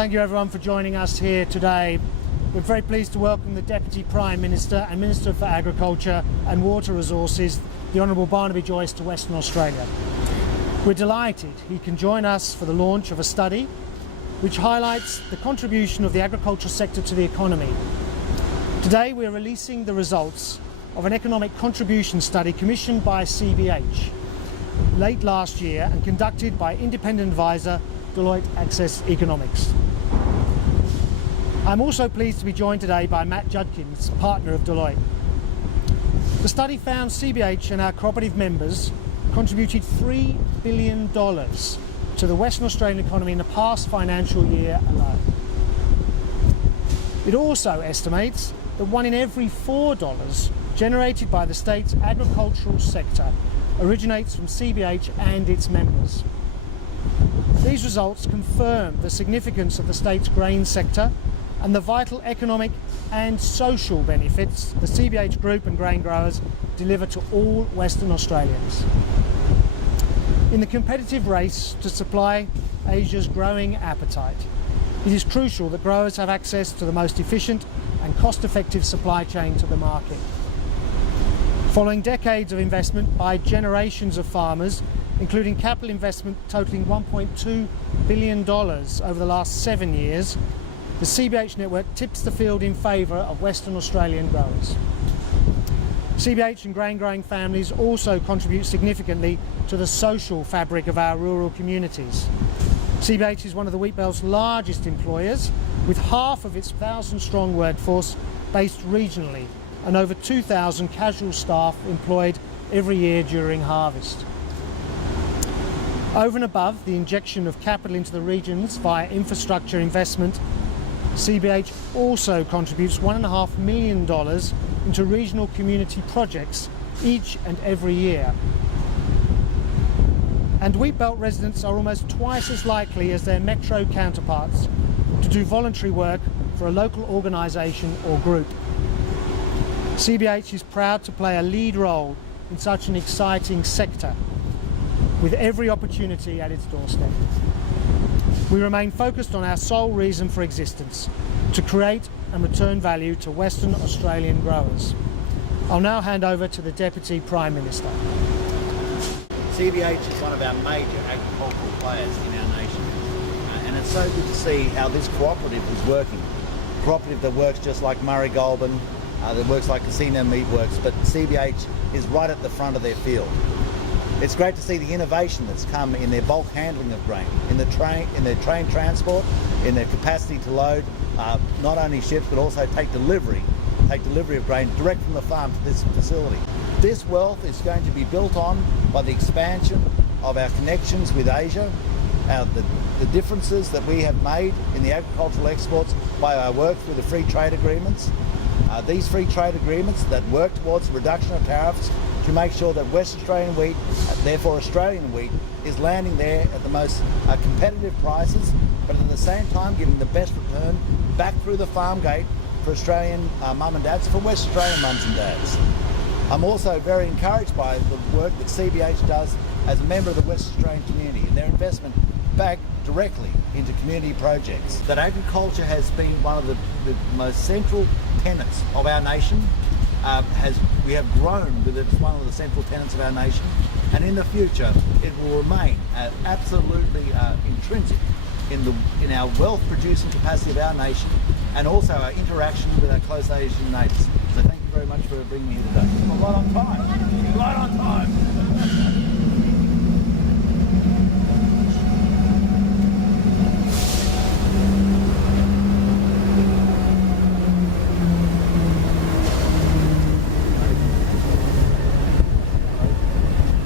Thank you everyone for joining us here today. We're very pleased to welcome the Deputy Prime Minister and Minister for Agriculture and Water Resources, the Honourable Barnaby Joyce, to Western Australia. We're delighted he can join us for the launch of a study which highlights the contribution of the agricultural sector to the economy. Today we're releasing the results of an economic contribution study commissioned by CBH late last year and conducted by independent advisor Deloitte Access Economics. I'm also pleased to be joined today by Matt Judkins, partner of Deloitte. The study found CBH and our cooperative members contributed $3 billion to the Western Australian economy in the past financial year alone. It also estimates that 1 in every $4 generated by the state's agricultural sector originates from CBH and its members. These results confirm the significance of the state's grain sector and the vital economic and social benefits the CBH Group and grain growers deliver to all Western Australians. In the competitive race to supply Asia's growing appetite, it is crucial that growers have access to the most efficient and cost-effective supply chain to the market. Following decades of investment by generations of farmers, including capital investment totaling $1.2 billion over the last 7 years, the CBH network tips the field in favour of Western Australian growers. CBH and grain growing families also contribute significantly to the social fabric of our rural communities. CBH is one of the wheat belt's largest employers, with half of its 1,000-strong workforce based regionally and over 2,000 casual staff employed every year during harvest. Over and above the injection of capital into the regions via infrastructure investment, CBH also contributes $1.5 million into regional community projects each and every year. And Wheatbelt residents are almost twice as likely as their metro counterparts to do voluntary work for a local organisation or group. CBH is proud to play a lead role in such an exciting sector, with every opportunity at its doorstep. We remain focused on our sole reason for existence, to create and return value to Western Australian growers. I'll now hand over to the Deputy Prime Minister. CBH is one of our major agricultural players in our nation, and it's so good to see how this cooperative is working. A cooperative that works just like Murray Goulburn, that works like Casino Meat Works, but CBH is right at the front of their field. It's great to see the innovation that's come in their bulk handling of grain, in their train transport, in their capacity to load not only ships but also take delivery of grain direct from the farm to this facility. This wealth is going to be built on by the expansion of our connections with Asia, the differences that we have made in the agricultural exports by our work through the free trade agreements. These free trade agreements that work towards the reduction of tariffs to make sure that West Australian wheat, therefore Australian wheat, is landing there at the most competitive prices, but at the same time giving the best return back through the farm gate for Australian mum and dads, for West Australian mums and dads. I'm also very encouraged by the work that CBH does as a member of the West Australian community and their investment back directly into community projects. That agriculture has been one of the most central tenets of our nation. We have grown with it as one of the central tenets of our nation, and in the future it will remain absolutely intrinsic in our wealth producing capacity of our nation, and also our interaction with our close Asian neighbours. So thank you very much for bringing me here today. Well, right on time.